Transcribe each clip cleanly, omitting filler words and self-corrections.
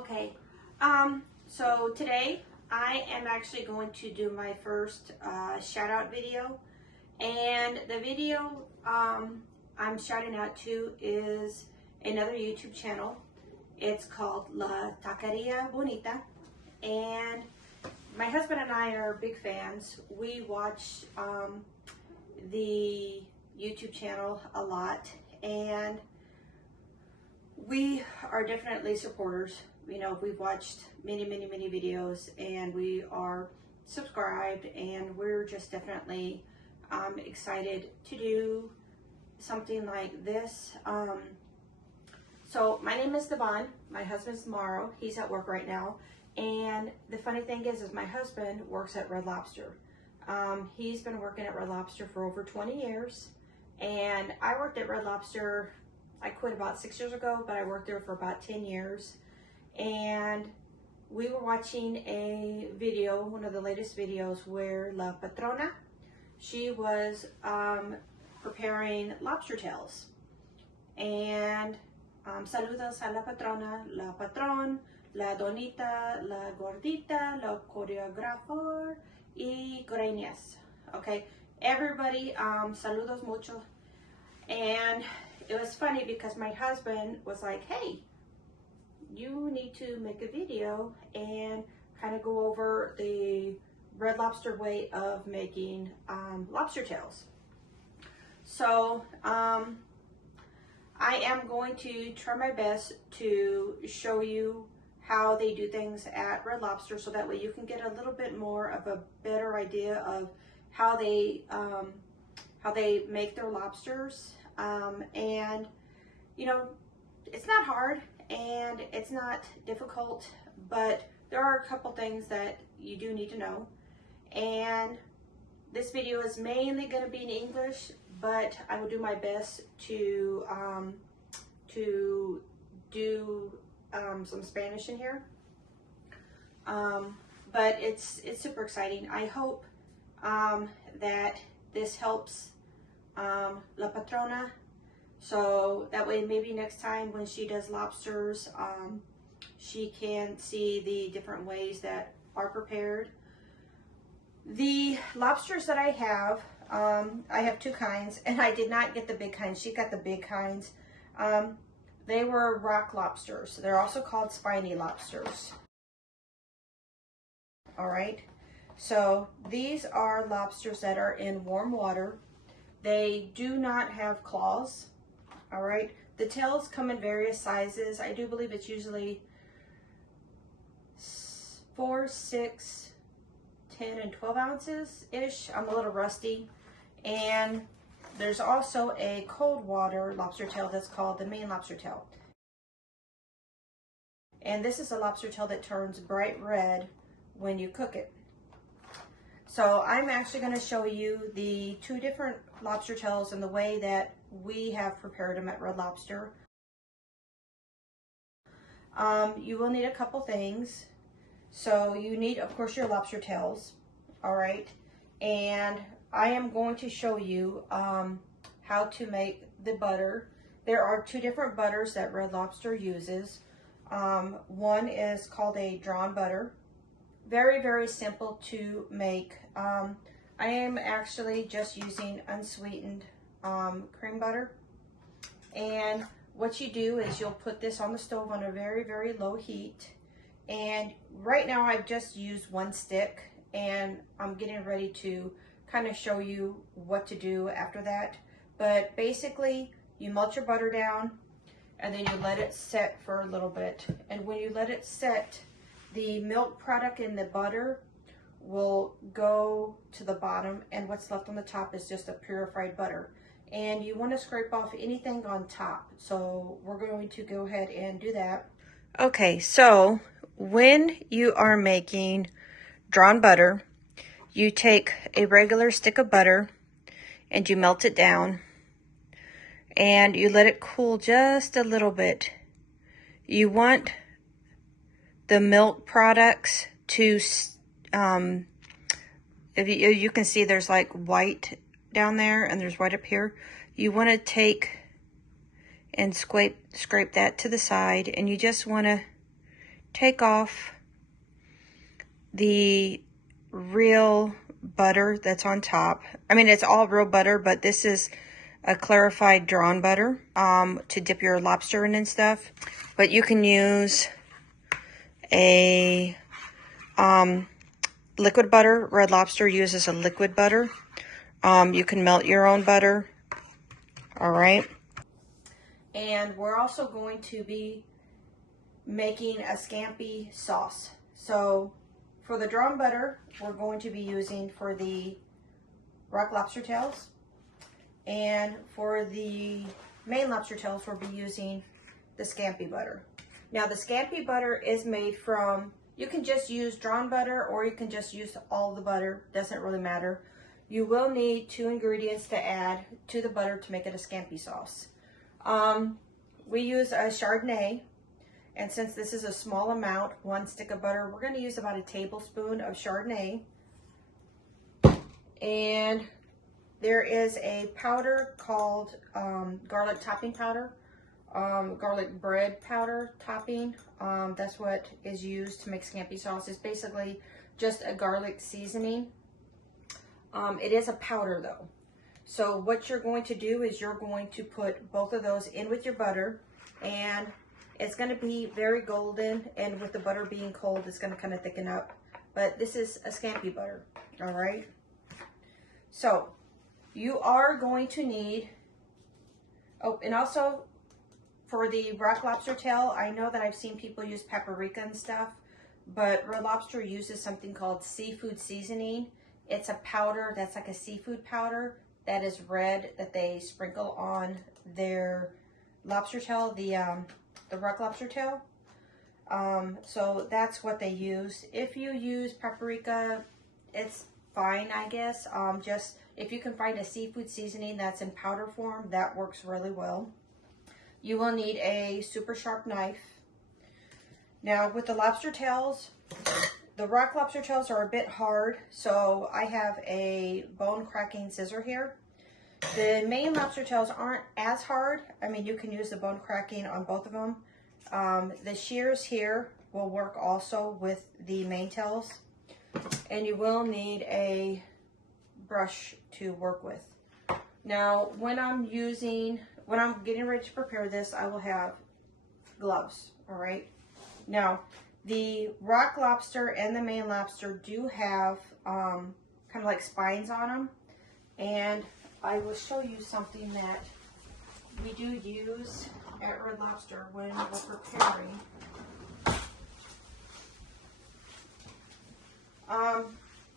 Okay, so today I am actually going to do my first shout out video, and the video I'm shouting out to is another YouTube channel. It's called La Taqueria Bonita, and my husband and I are big fans. We watch the YouTube channel a lot, and we are definitely supporters. You know, we've watched many videos, and we are subscribed, and we're just definitely excited to do something like this. So my name is Devon, my husband's Morrow. He's at work right now, and the funny thing is my husband works at Red Lobster. He's been working at Red Lobster for over 20 years, and I worked at Red Lobster. I quit about 6 years ago, but I worked there for about 10 years. And we were watching a video, one of the latest videos, where La Patrona, she was preparing lobster tails. And saludos a la patrona, la patron, la donita, la gordita, la coreógrafo y greñas. Okay, everybody, saludos mucho. And it was funny because my husband was like, hey, you need to make a video and kind of go over the Red Lobster way of making lobster tails. So I am going to try my best to show you how they do things at Red Lobster, so that way you can get a little bit more of a better idea of how they make their lobsters. And you know, it's not hard and it's not difficult, but there are a couple things that you do need to know. And this video is mainly going to be in English, but I will do my best to do some Spanish in here. But it's super exciting. I hope that this helps La Patrona, so that way maybe next time when she does lobsters, she can see the different ways that are prepared. The lobsters that I have two kinds, and I did not get the big kinds. She got the big kinds. They were rock lobsters. They're also called spiny lobsters. All right, so these are lobsters that are in warm water. They do not have claws. All right, the tails come in various sizes. I do believe it's usually 4, 6, 10, and 12 ounces ish. I'm a little rusty. And there's also a cold water lobster tail that's called the main lobster tail. And this is a lobster tail that turns bright red when you cook it. So I'm actually going to show you the two different lobster tails and the way that we have prepared them at Red Lobster. You will need a couple things. So you need, of course, your lobster tails. All right. And I am going to show you how to make the butter. There are two different butters that Red Lobster uses. One is called a drawn butter. Very simple to make. I am actually just using unsweetened cream butter. And what you do is you'll put this on the stove on a very low heat. And right now I've just used one stick, and I'm getting ready to kind of show you what to do after that. But basically, you melt your butter down, and then you let it set for a little bit. And when you let it set, the milk product in the butter will go to the bottom, and what's left on the top is just a purified butter. And you want to scrape off anything on top. So we're going to go ahead and do that. Okay, so when you are making drawn butter, you take a regular stick of butter and you melt it down, and you let it cool just a little bit. You want the milk products to, if you can see there's like white down there and there's white up here. You want to take and scrape that to the side, and you just want to take off the real butter that's on top. I mean, it's all real butter, but this is a clarified drawn butter to dip your lobster in and stuff. But you can use a liquid butter. Red Lobster uses a liquid butter. You can melt your own butter. All right. And we're also going to be making a scampi sauce. So for the drawn butter, we're going to be using for the rock lobster tails. And for the main lobster tails, we'll be using the scampi butter. Now the scampi butter is made from, you can just use drawn butter or you can just use all the butter, doesn't really matter. You will need 2 ingredients to add to the butter to make it a scampi sauce. We use a Chardonnay, and since this is a small amount, 1 stick of butter, we're going to use about a tablespoon of Chardonnay. And there is a powder called garlic topping powder, garlic bread powder topping. That's what is used to make scampi sauce. It's basically just a garlic seasoning. It is a powder though. So what you're going to do is you're going to put both of those in with your butter, and it's going to be very golden, and with the butter being cold, it's going to kind of thicken up. But this is a scampi butter, all right? So you are going to need, oh, and also for the rock lobster tail, I know that I've seen people use paprika and stuff, but Red Lobster uses something called seafood seasoning. It's a powder that's like a seafood powder that is red that they sprinkle on their lobster tail, the rock lobster tail. So that's what they use. If you use paprika, it's fine, I guess. Just if you can find a seafood seasoning that's in powder form, that works really well. You will need a super sharp knife. Now with the lobster tails, the rock lobster tails are a bit hard, so I have a bone cracking scissor here. The main lobster tails aren't as hard. I mean, you can use the bone cracking on both of them. The shears here will work also with the main tails. And you will need a brush to work with. Now, when I'm getting ready to prepare this, I will have gloves, all right? Now, the rock lobster and the main lobster do have kind of like spines on them, and I will show you something that we do use at Red Lobster when we're preparing.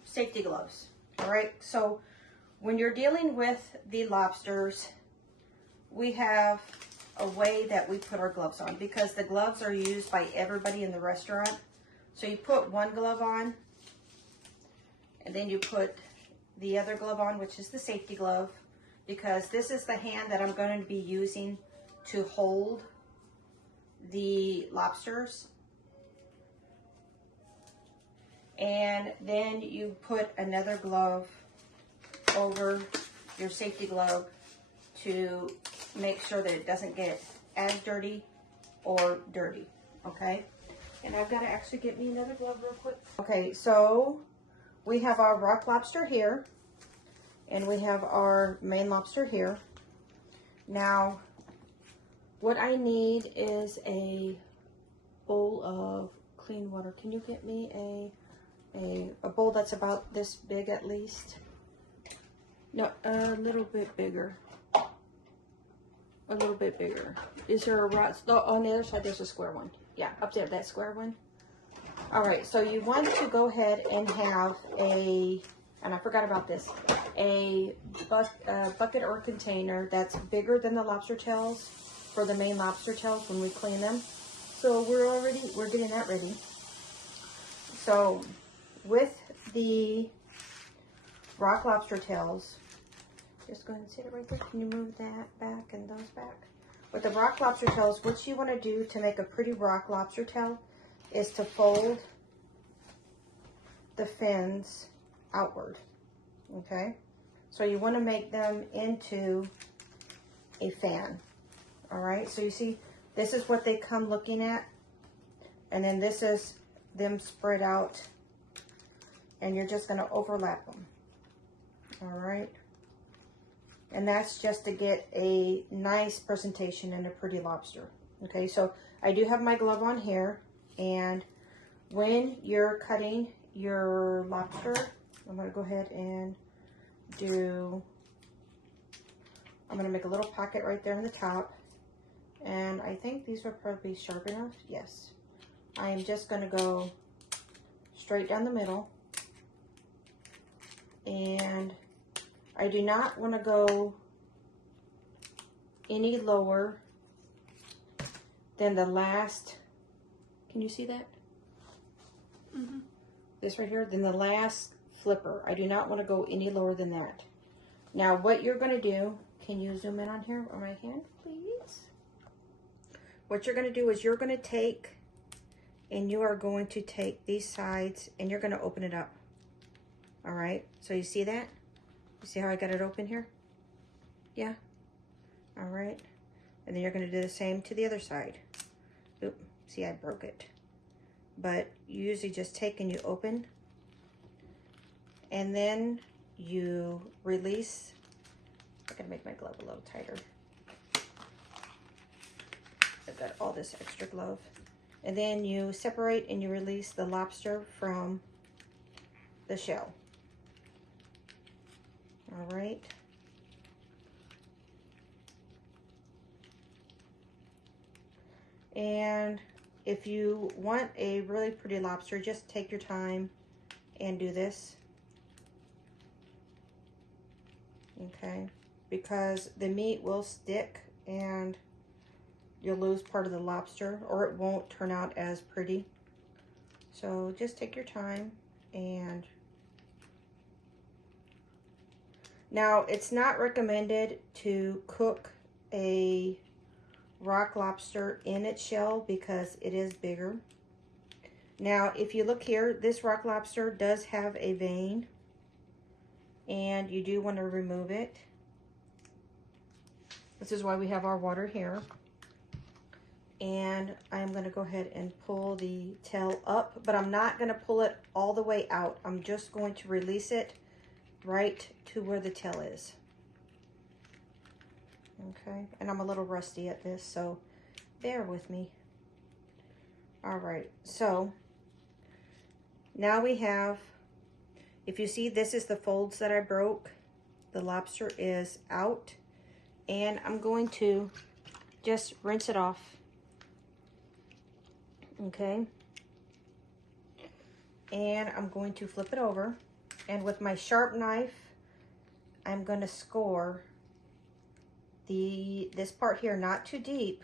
Safety gloves, all right? So when you're dealing with the lobsters, we have a way that we put our gloves on, because the gloves are used by everybody in the restaurant. So you put one glove on, and then you put the other glove on, which is the safety glove, because this is the hand that I'm going to be using to hold the lobsters. And then you put another glove over your safety glove to make sure that it doesn't get as dirty or dirty, okay? And I've got to actually get me another glove real quick. Okay, so we have our rock lobster here, and we have our main lobster here. Now, what I need is a bowl of clean water. Can you get me a bowl that's about this big at least? No, a little bit bigger. A little bit bigger. Is there a right? Oh, on the other side, there's a square one. Yeah, up there, that square one. All right, so you want to go ahead and have and I forgot about this, a bucket or container that's bigger than the lobster tails for the main lobster tails when we clean them. So we're getting that ready. So with the rock lobster tails, just go ahead and sit it right there. Can you move that back and those back? With the rock lobster tails, what you want to do to make a pretty rock lobster tail is to fold the fins outward, okay? So you want to make them into a fan, all right? So you see, this is what they come looking at And then this is them spread out, and you're just gonna overlap them. All right. And that's just to get a nice presentation and a pretty lobster. Okay, so I do have my glove on here, and when you're cutting your lobster, I'm gonna go ahead and I'm gonna make a little pocket right there on the top, and I think these would probably be sharp enough. Yes. I am just gonna go straight down the middle, and I do not want to go any lower than the last, can you see that? Mm-hmm. This right here, then the last flipper. I do not want to go any lower than that. Now what you're going to do, can you zoom in on here on my hand, please? What you're going to do is you're going to take, and you are going to take these sides and you're going to open it up. All right, so you see that? You see how I got it open here? Yeah. All right. And then you're going to do the same to the other side. Oop, see, I broke it. But you usually just take and you open. And then you release. I gotta make my glove a little tighter. I've got all this extra glove. And then you separate and you release the lobster from the shell. All right. And if you want a really pretty lobster, just take your time and do this. Okay, because the meat will stick and you'll lose part of the lobster, or it won't turn out as pretty. So just take your time. And now, it's not recommended to cook a rock lobster in its shell because it is bigger. Now, if you look here, this rock lobster does have a vein, and you do want to remove it. This is why we have our water here. And I'm going to go ahead and pull the tail up, but I'm not going to pull it all the way out. I'm just going to release it right to where the tail is. Okay, and I'm a little rusty at this, so bear with me. All right, so now we have, if you see, this is the folds that I broke. The lobster is out, and I'm going to just rinse it off. Okay, and I'm going to flip it over, and with my sharp knife, I'm going to score this part here, not too deep.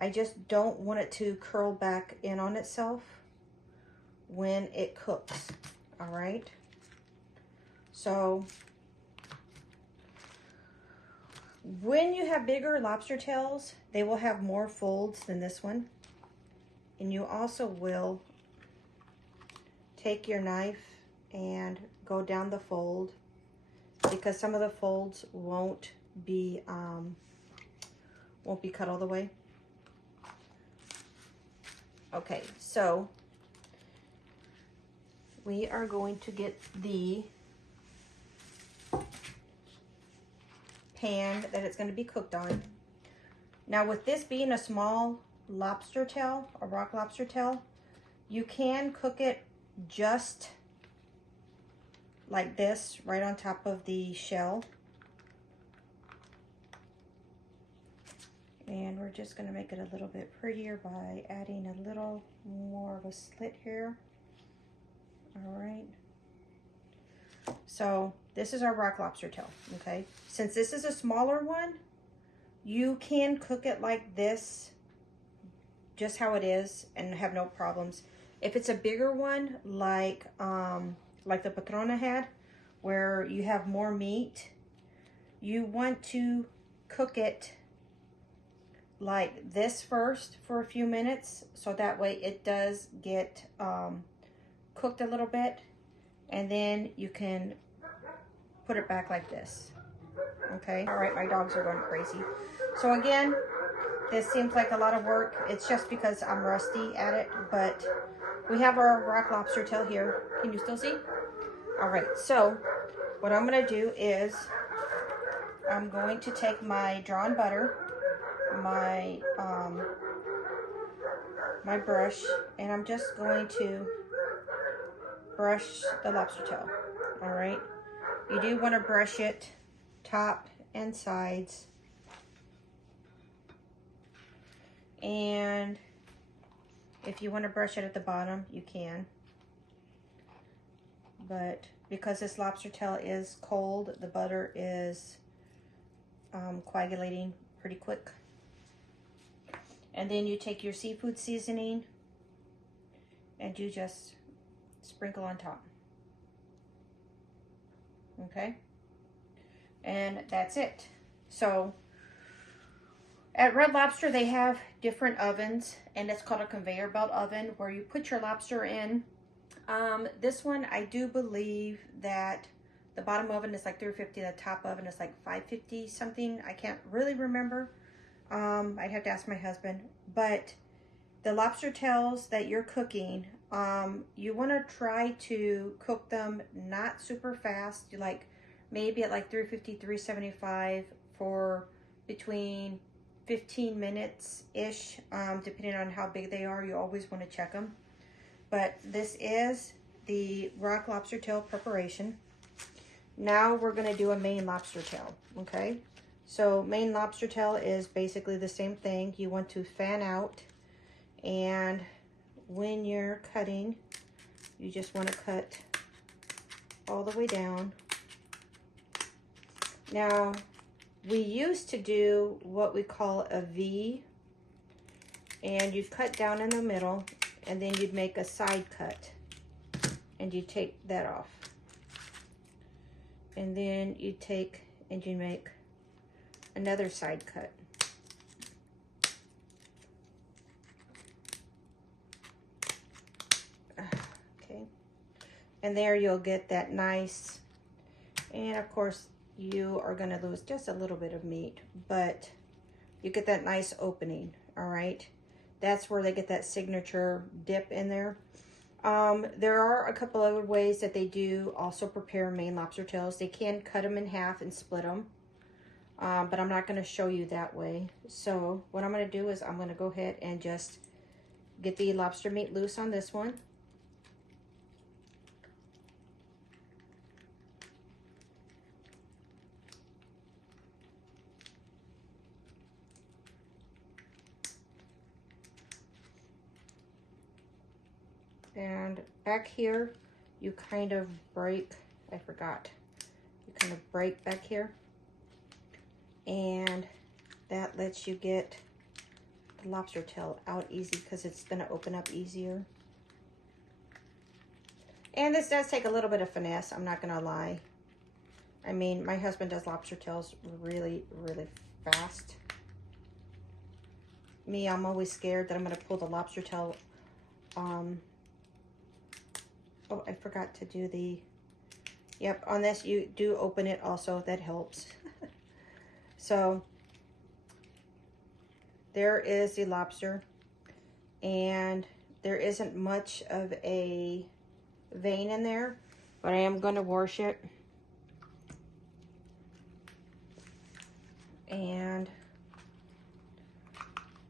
I just don't want it to curl back in on itself when it cooks. All right, so when you have bigger lobster tails, they will have more folds than this one. And you also will take your knife and go down the fold, because some of the folds won't be cut all the way. Okay, so we are going to get the pan that it's going to be cooked on. Now, with this being a small lobster tail, a rock lobster tail, you can cook it just like this, right on top of the shell. And we're just going to make it a little bit prettier by adding a little more of a slit here. All right. So this is our rock lobster tail, okay? Since this is a smaller one, you can cook it like this, just how it is, and have no problems. If it's a bigger one, like the Patrona had, where you have more meat, you want to cook it like this first for a few minutes, so that way it does get cooked a little bit, and then you can put it back like this. Okay, all right, my dogs are going crazy. So again, this seems like a lot of work. It's just because I'm rusty at it, but we have our rock lobster tail here. Can you still see? All right, so what I'm gonna do is I'm going to take my drawn butter, my my brush, and I'm just going to brush the lobster tail. All right, you do want to brush it top and sides, and if you want to brush it at the bottom, you can, but because this lobster tail is cold, the butter is coagulating pretty quick. And then you take your seafood seasoning and you just sprinkle on top. Okay? And that's it. So at Red Lobster, they have different ovens, and it's called a conveyor belt oven where you put your lobster in. This one, I do believe that the bottom oven is like 350, the top oven is like 550 something. I can't really remember. I'd have to ask my husband. But the lobster tails that you're cooking, you want to try to cook them not super fast. You like maybe at like 350, 375 for between 15 minutes-ish, depending on how big they are. You always want to check them. But this is the rock lobster tail preparation. Now we're going to do a Maine lobster tail, okay? So Maine lobster tail is basically the same thing. You want to fan out, and when you're cutting, you just want to cut all the way down. Now, we used to do what we call a V, and you'd cut down in the middle, and then you'd make a side cut, and you take that off. And then you take and you make another side cut. Okay. And there you'll get that nice, and of course you are going to lose just a little bit of meat, but you get that nice opening, all right? That's where they get that signature dip in there. There are a couple other ways that they do also prepare Maine lobster tails. They can cut them in half and split them, but I'm not going to show you that way. So what I'm going to do is I'm going to go ahead and just get the lobster meat loose on this one. And back here, you kind of break, I forgot, you kind of break back here. And that lets you get the lobster tail out easy because it's going to open up easier. And this does take a little bit of finesse, I'm not going to lie. I mean, my husband does lobster tails really, really fast. Me, I'm always scared that I'm going to pull the lobster tail. Oh, I forgot to do the, yep, on this you do open it also, that helps. So there is the lobster, and there isn't much of a vein in there, but I am going to wash it. And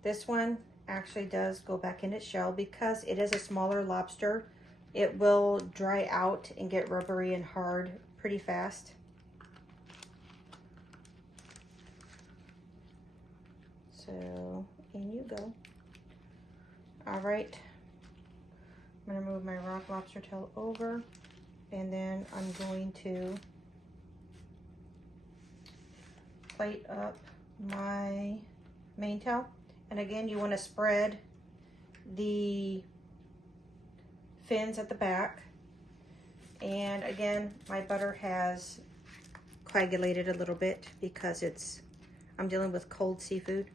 this one actually does go back in its shell because it is a smaller lobster. It will dry out and get rubbery and hard pretty fast. So, in you go. All right. I'm going to move my rock lobster tail over, and then I'm going to plate up my Maine tail. And again, you want to spread the fins at the back. And again, my butter has coagulated a little bit because I'm dealing with cold seafood.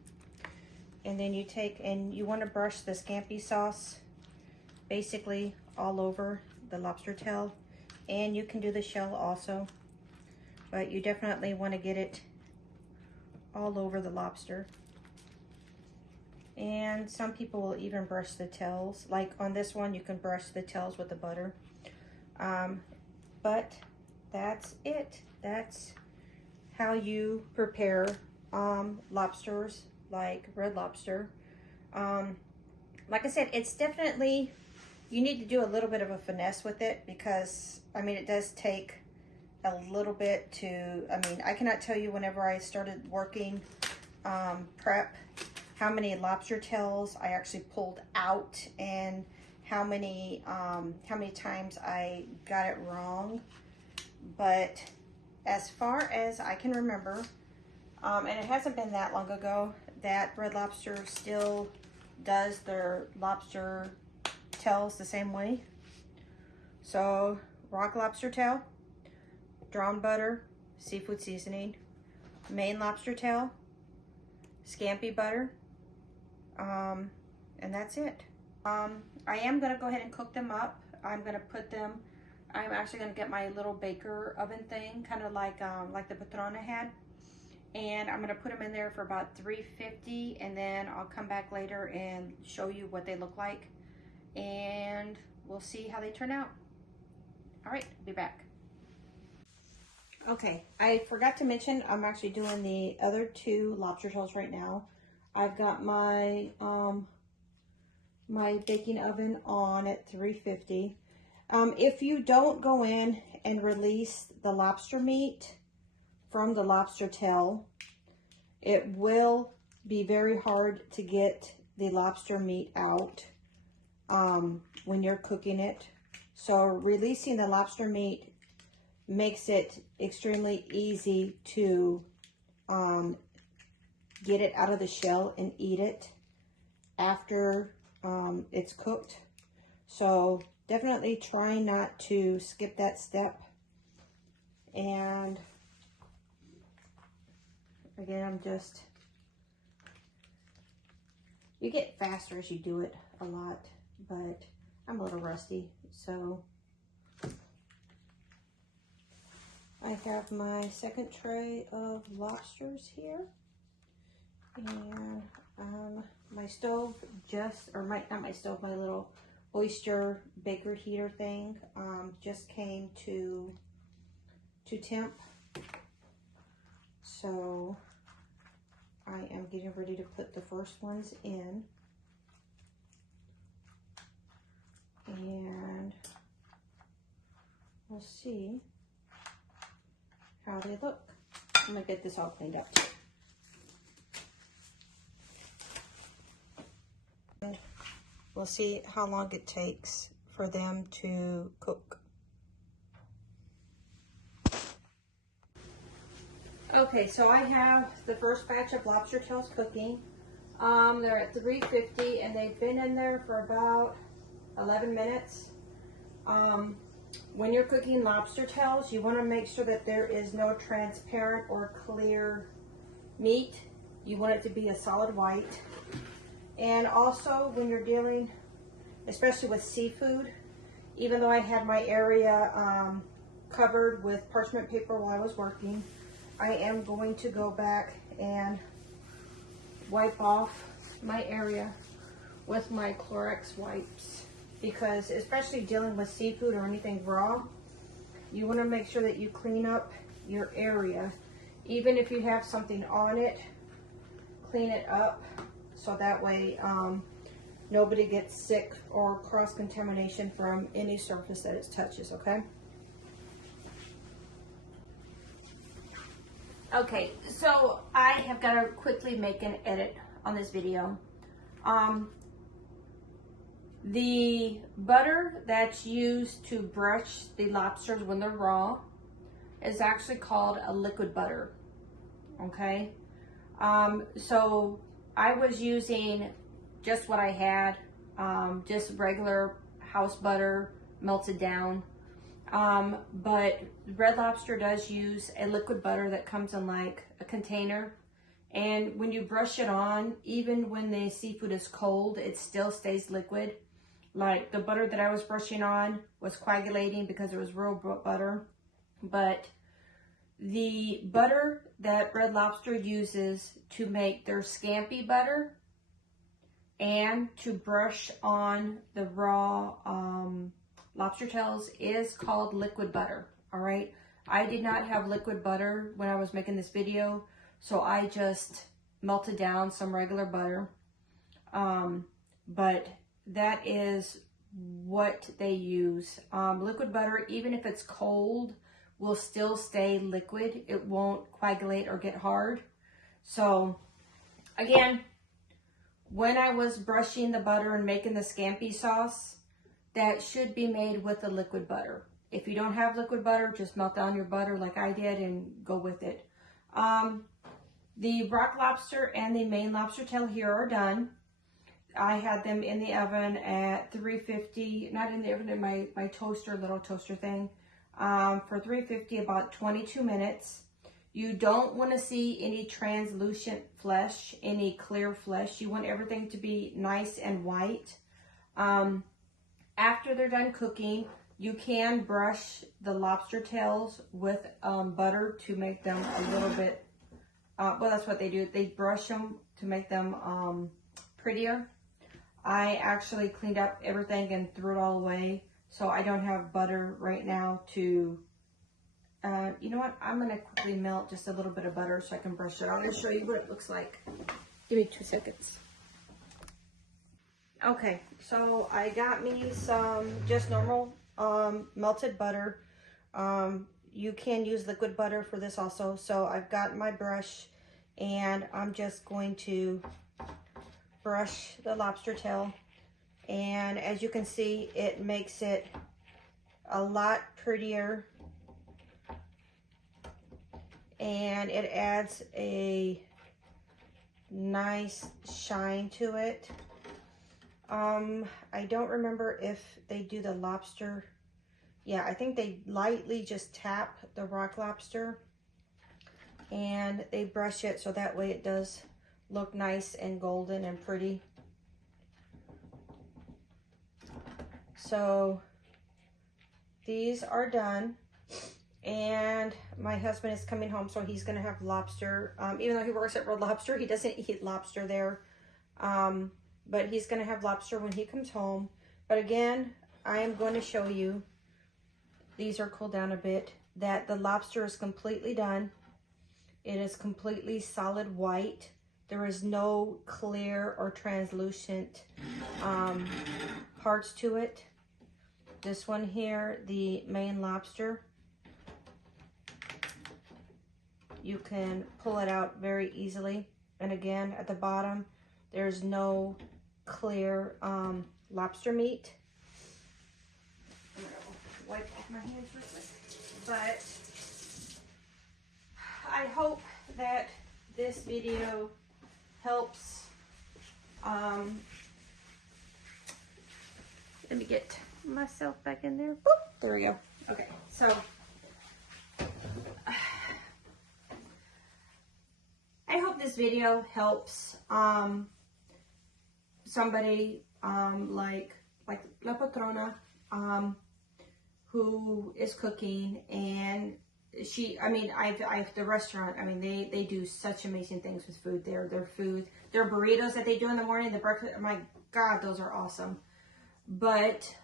And then you take and you want to brush the scampi sauce basically all over the lobster tail, and you can do the shell also, but you definitely want to get it all over the lobster. And some people will even brush the tails. Like on this one, you can brush the tails with the butter. But that's it. That's how you prepare lobsters, like Red Lobster. Like I said, it's definitely, you need to do a little bit of a finesse with it because, I mean, it does take a little bit to, I mean, I cannot tell you whenever I started working prep, how many lobster tails I actually pulled out and how many times I got it wrong. But as far as I can remember, and it hasn't been that long ago, that Red Lobster still does their lobster tails the same way. So rock lobster tail, drawn butter, seafood seasoning, Maine lobster tail, scampi butter, and that's it. I am gonna go ahead and cook them up. I'm gonna put them, I'm actually gonna get my little baker oven thing, kind of like the Patrona had. And I'm gonna put them in there for about 350, and then I'll come back later and show you what they look like. And we'll see how they turn out. All right, I'll be back. Okay, I forgot to mention, I'm actually doing the other two lobster tails right now. I've got my my baking oven on at 350. If you don't go in and release the lobster meat from the lobster tail, it will be very hard to get the lobster meat out when you're cooking it. So releasing the lobster meat makes it extremely easy to get it out of the shell and eat it after it's cooked. So definitely try not to skip that step. And again, I'm just, you get faster as you do it a lot, but I'm a little rusty. So I have my second tray of lobsters here, and my stove just, or not my stove, my little oyster baker heater thing just came to temp. So I am getting ready to put the first ones in, and we'll see how they look. I'm gonna get this all cleaned up too. And we'll see how long it takes for them to cook. Okay, so I have the first batch of lobster tails cooking. They're at 350 and they've been in there for about 11 minutes. When you're cooking lobster tails, you want to make sure that there is no transparent or clear meat. You want it to be a solid white. And also when you're dealing, especially with seafood, even though I had my area covered with parchment paper while I was working, I am going to go back and wipe off my area with my Clorox wipes, because especially dealing with seafood or anything raw, you want to make sure that you clean up your area. Even if you have something on it, clean it up so that way nobody gets sick or cross-contamination from any surface that it touches, okay? Okay, so I have got to quickly make an edit on this video. The butter that's used to brush the lobsters when they're raw is actually called a liquid butter, okay? So I was using just what I had, just regular house butter melted down. But Red Lobster does use a liquid butter that comes in like a container. And when you brush it on, even when the seafood is cold, it still stays liquid. Like the butter that I was brushing on was coagulating because it was real butter. But the butter that Red Lobster uses to make their scampi butter and to brush on the raw lobster tails is called liquid butter. All right, I did not have liquid butter when I was making this video, so I just melted down some regular butter. But that is what they use. Liquid butter, even if it's cold, will still stay liquid. It won't coagulate or get hard. So again, when I was brushing the butter and making the scampi sauce, that should be made with the liquid butter. If you don't have liquid butter, just melt down your butter like I did and go with it. The rock lobster and the main lobster tail here are done. I had them in the oven at 350, not in the oven, in my toaster, little toaster thing, for 350, about 22 minutes. You don't want to see any translucent flesh, any clear flesh. You want everything to be nice and white. After they're done cooking, you can brush the lobster tails with butter to make them a little bit, well, that's what they do. They brush them to make them prettier. I actually cleaned up everything and threw it all away, so I don't have butter right now to, you know what, I'm going to quickly melt just a little bit of butter so I can brush it. I'm going to show you what it looks like. Give me 2 seconds. Okay, so I got me some just normal melted butter. You can use liquid butter for this also. So I've got my brush and I'm just going to brush the lobster tail, and as you can see, it makes it a lot prettier and it adds a nice shine to it. I don't remember if they do the lobster. Yeah, I think they lightly just tap the rock lobster and they brush it so that way it does look nice and golden and pretty. So these are done, and my husband is coming home, so he's gonna have lobster. Even though he works at Red Lobster, he doesn't eat lobster there. But he's gonna have lobster when he comes home. But again, I am going to show you, these are cooled down a bit, that the lobster is completely done. It is completely solid white. There is no clear or translucent parts to it. This one here, the main lobster, you can pull it out very easily. And again, at the bottom, there's no clear lobster meat. I'm gonna wipe off my hands real quick. But I hope that this video helps. Let me get myself back in there. Boop, there we go. Okay, so I hope this video helps somebody like La Patrona who is cooking, and the restaurant, they do such amazing things with food there. Their food, their burritos that they do in the morning, the breakfast, oh my God, those are awesome. But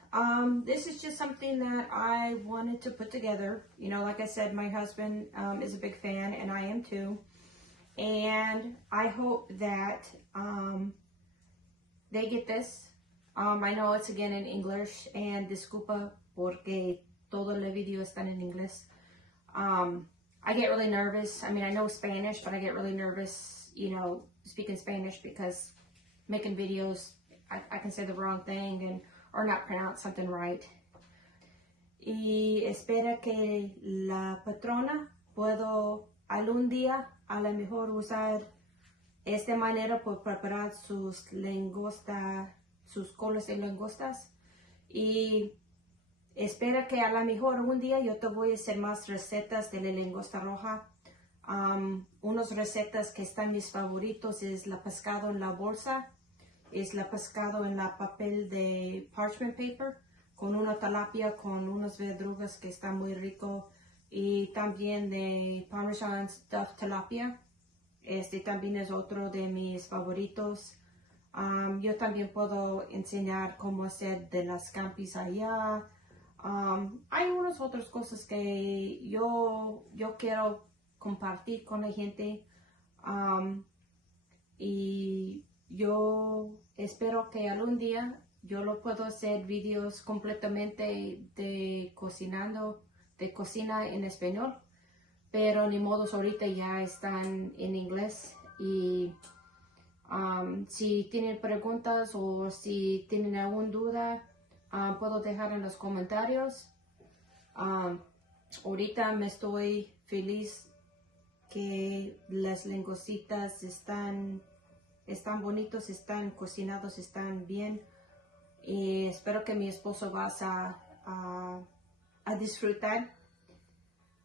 this is just something that I wanted to put together. You know, like I said, my husband is a big fan, and I am too. And I hope that they get this. I know it's again in English, and disculpa porque todo el video está en inglés. I get really nervous. I know Spanish, but I get really nervous, you know, speaking Spanish, because making videos, I can say the wrong thing or not pronounce something right. Y espera que la patrona puedo algún día a lo mejor usar esta manera para preparar sus langostas, sus colas de langostas. Y espera que a lo mejor un día yo te voy a hacer más recetas de la langosta roja. Unas recetas que están mis favoritos es la pescado en la bolsa, es la pescado en la papel de parchment paper, con una tilapia, con unas verduras que está muy rico, y también de Parmesan stuffed tilapia. Este también es otro de mis favoritos. Yo también puedo enseñar cómo hacer de las campis allá. Hay unas otras cosas que yo quiero compartir con la gente. Y yo espero que algún día yo lo puedo hacer videos completamente de cocinando, de cocina en español, pero ni modos ahorita ya están en inglés. Y si tienen preguntas o si tienen alguna duda, puedo dejar en los comentarios. Ahorita me estoy feliz que las langostitas están bonitos, están cocinados, están bien. Y espero que mi esposo vas a disfrutar.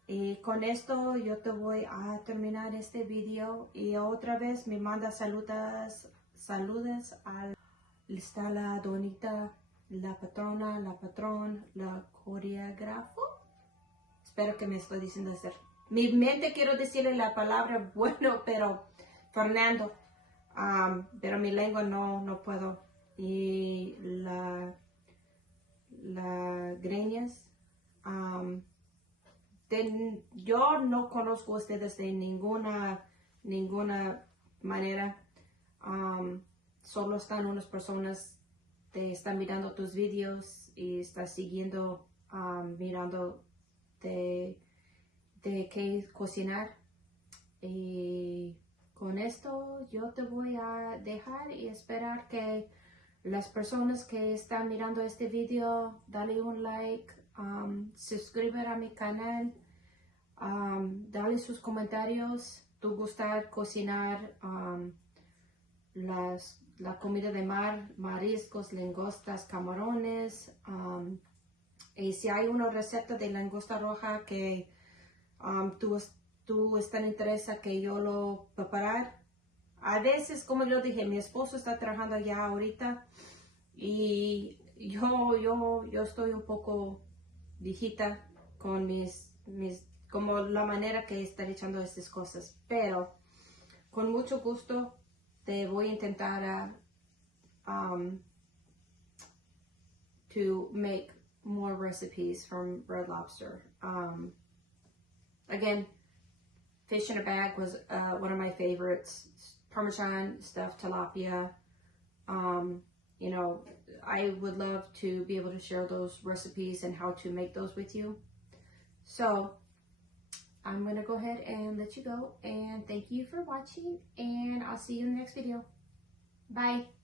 Y con esto yo te voy a terminar este video. Y otra vez me manda saludos está la bonita, la patrona, la patrón, la coreógrafo. Espero que me estoy diciendo hacer. Mi mente quiero decirle la palabra bueno, pero Fernando. Pero mi lengua no puedo. Y la greñas. Yo no conozco a ustedes de ninguna manera. Solo están unas personas que están mirando tus videos y están siguiendo, mirando de qué cocinar. Y con esto yo te voy a dejar y esperar que las personas que están mirando este video, dale un like, suscríbete a mi canal, dale sus comentarios. ¿Tú gustas cocinar la comida de mar, mariscos, langostas, camarones? Y si hay una receta de langosta roja que tú estás interesada que yo lo preparar. A veces, como yo dije, mi esposo está trabajando ya ahorita y yo estoy un poco viejita con como la manera que están echando estas cosas, pero con mucho gusto te voy a intentar to make more recipes from Red Lobster. Again, fish in a bag was one of my favorites. Parmesan stuffed tilapia. You know, I would love to be able to share those recipes and how to make those with you. So I'm going to go ahead and let you go. And thank you for watching. And I'll see you in the next video. Bye.